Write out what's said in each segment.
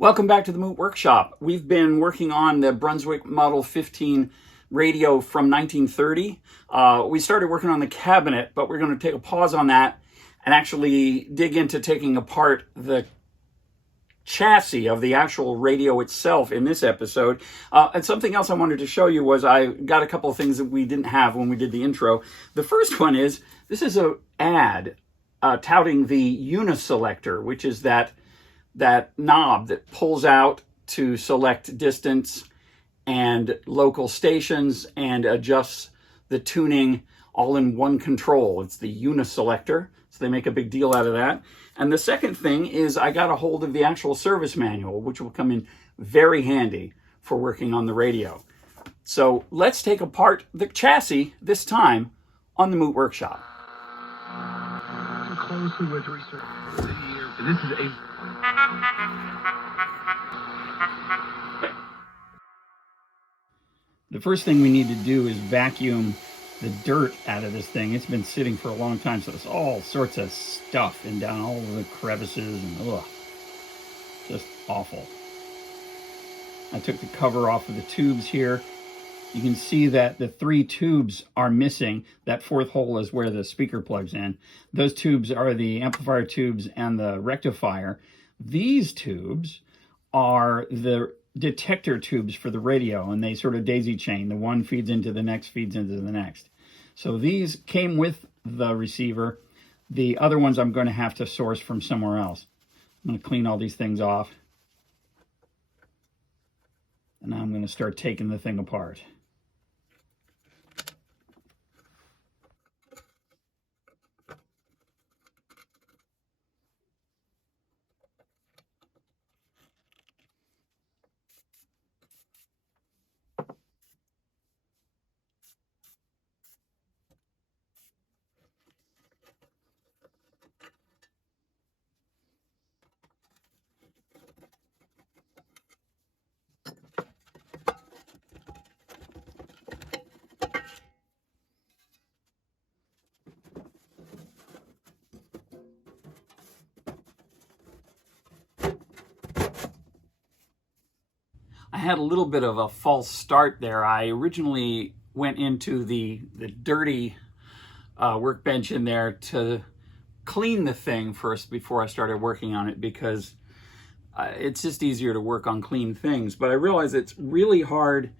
Welcome back to the Moot Workshop. We've been working on the Brunswick Model 15 radio from 1930. We started working on the cabinet, but we're going to take a pause on that and actually dig into taking apart the chassis of the actual radio itself in this episode. And something else I wanted to show you was I got a couple of things that we didn't have when we did the intro. The first one is, this is an ad touting the uniselector, which is that knob that pulls out to select distance and local stations and adjusts the tuning all in one control. It's the uniselector, so they make a big deal out of that. And the second thing is I got a hold of the actual service manual, which will come in very handy for working on the radio. So let's take apart the chassis, this time on the Moot Workshop. Closely with research. This is a The first thing we need to do is vacuum the dirt out of this thing. It's been sitting for a long time, so there's all sorts of stuff and down all of the crevices and ugh, just awful. I took the cover off of the tubes here. You can see that the 3 tubes are missing. That 4th hole is where the speaker plugs in. Those tubes are the amplifier tubes and the rectifier. These tubes are the detector tubes for the radio, and they sort of daisy chain. The one feeds into the next, feeds into the next. So these came with the receiver. The other ones I'm going to have to source from somewhere else. I'm going to clean all these things off. And now I'm going to start taking the thing apart. I had a little bit of a false start there. I originally went into the dirty workbench in there to clean the thing first before I started working on it, because it's just easier to work on clean things. But I realized it's really hard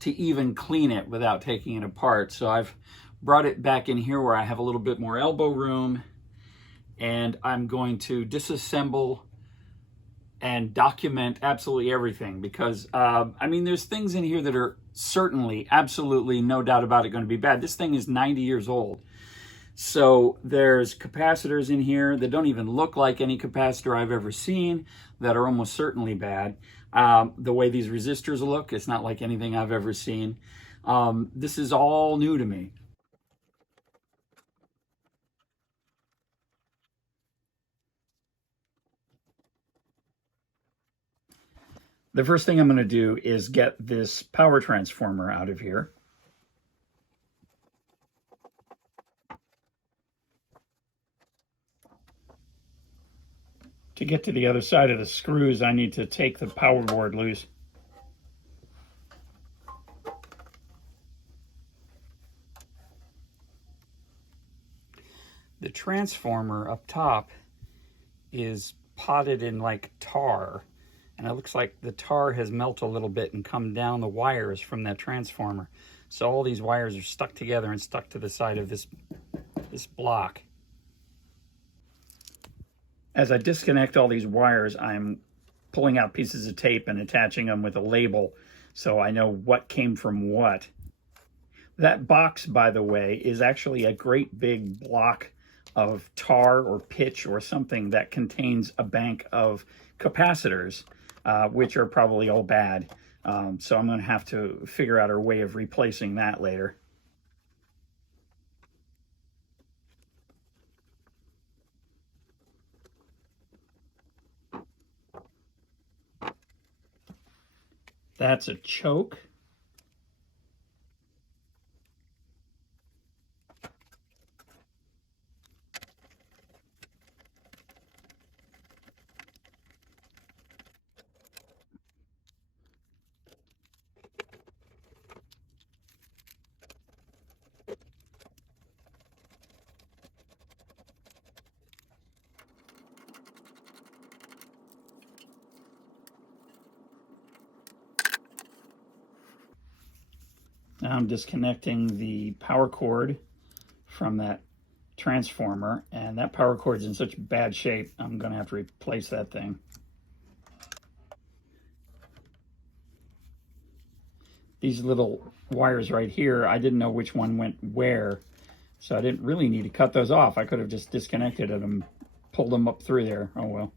to even clean it without taking it apart. So I've brought it back in here where I have a little bit more elbow room, and I'm going to disassemble and document absolutely everything, because I mean, there's things in here that are certainly, absolutely, no doubt about it, going to be bad. This thing is 90 years old. So there's capacitors in here that don't even look like any capacitor I've ever seen, that are almost certainly bad. The way these resistors look, it's not like anything I've ever seen. This is all new to me. The first thing I'm going to do is get this power transformer out of here. To get to the other side of the screws, I need to take the power board loose. The transformer up top is potted in like tar. And it looks like the tar has melted a little bit and come down the wires from that transformer. So all these wires are stuck together and stuck to the side of this block. As I disconnect all these wires, I'm pulling out pieces of tape and attaching them with a label so I know what came from what. That box, by the way, is actually a great big block of tar or pitch or something that contains a bank of capacitors, which are probably all bad. So I'm going to have to figure out a way of replacing that later. That's a choke. Now I'm disconnecting the power cord from that transformer, and that power cord's in such bad shape, I'm going to have to replace that thing. These little wires right here, I didn't know which one went where, so I didn't really need to cut those off. I could have just disconnected them and pulled them up through there. Oh well.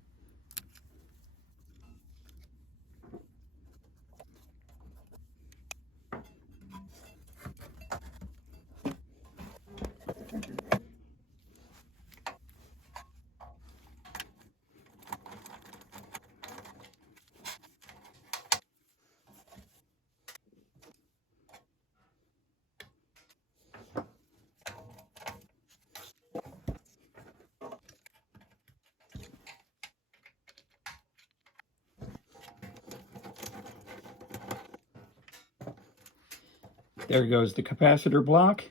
There goes the capacitor block.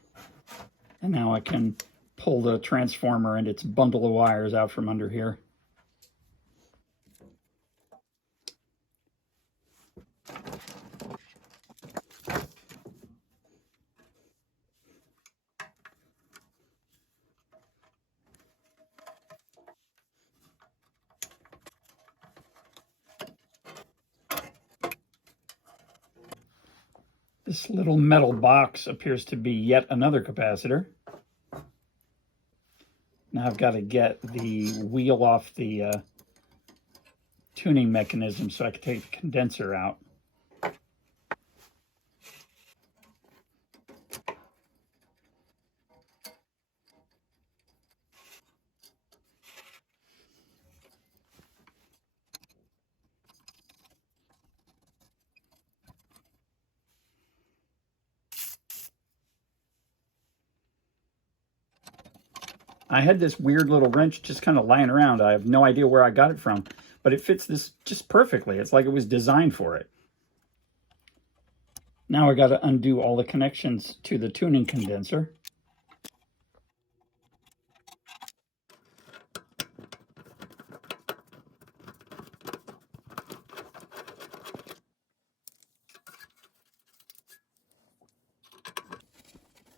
And now I can pull the transformer and its bundle of wires out from under here. This little metal box appears to be yet another capacitor. Now I've got to get the wheel off the tuning mechanism so I can take the condenser out. I had this weird little wrench just kind of lying around. I have no idea where I got it from, but it fits this just perfectly. It's like it was designed for it. Now I got to undo all the connections to the tuning condenser.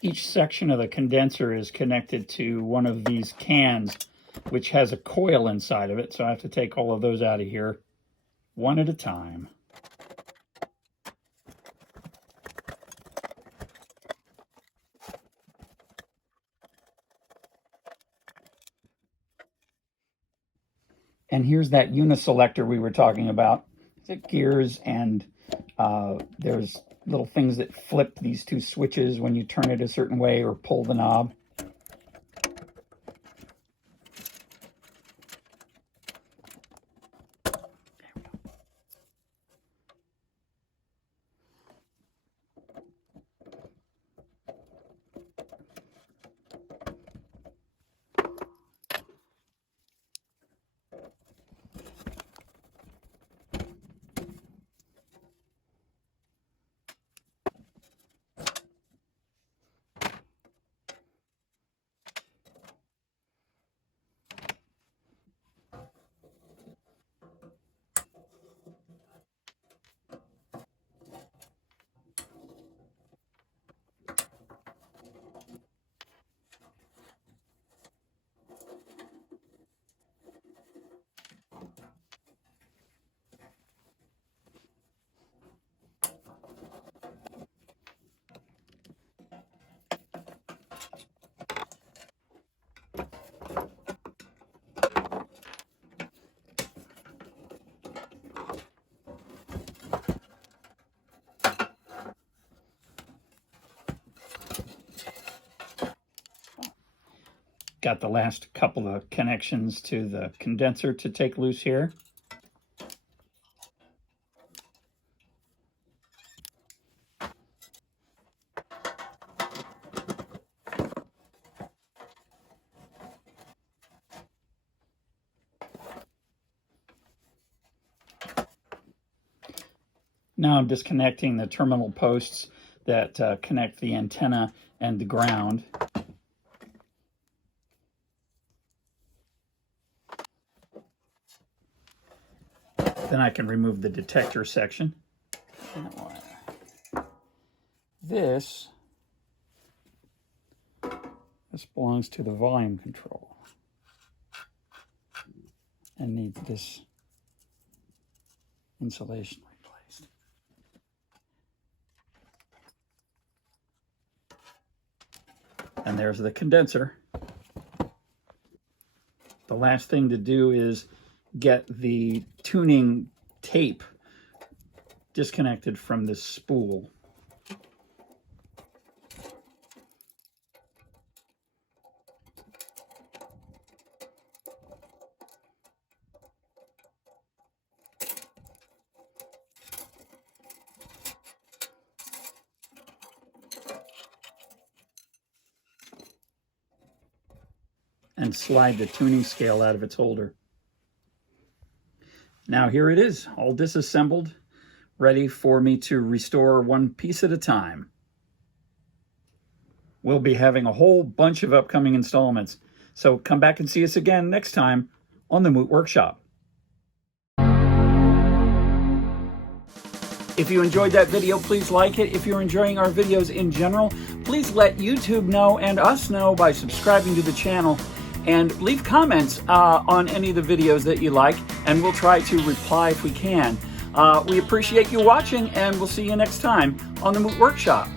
Each section of the condenser is connected to one of these cans, which has a coil inside of it, so I have to take all of those out of here one at a time. And here's that uniselector we were talking about. It's gears, and there's little things that flip these two switches when you turn it a certain way or pull the knob. Got the last couple of connections to the condenser to take loose here. Now I'm disconnecting the terminal posts that connect the antenna and the ground. Then I can remove the detector section. this belongs to the volume control and needs this insulation replaced. And there's the condenser. The last thing to do is get the tuning tape disconnected from this spool. And slide the tuning scale out of its holder. Now here it is, all disassembled, ready for me to restore one piece at a time. We'll be having a whole bunch of upcoming installments, so come back and see us again next time on the Moot Workshop. If you enjoyed that video, please like it. If you're enjoying our videos in general, please let YouTube know and us know by subscribing to the channel. And leave comments on any of the videos that you like, and we'll try to reply if we can. We appreciate you watching, and we'll see you next time on the Moot Workshop.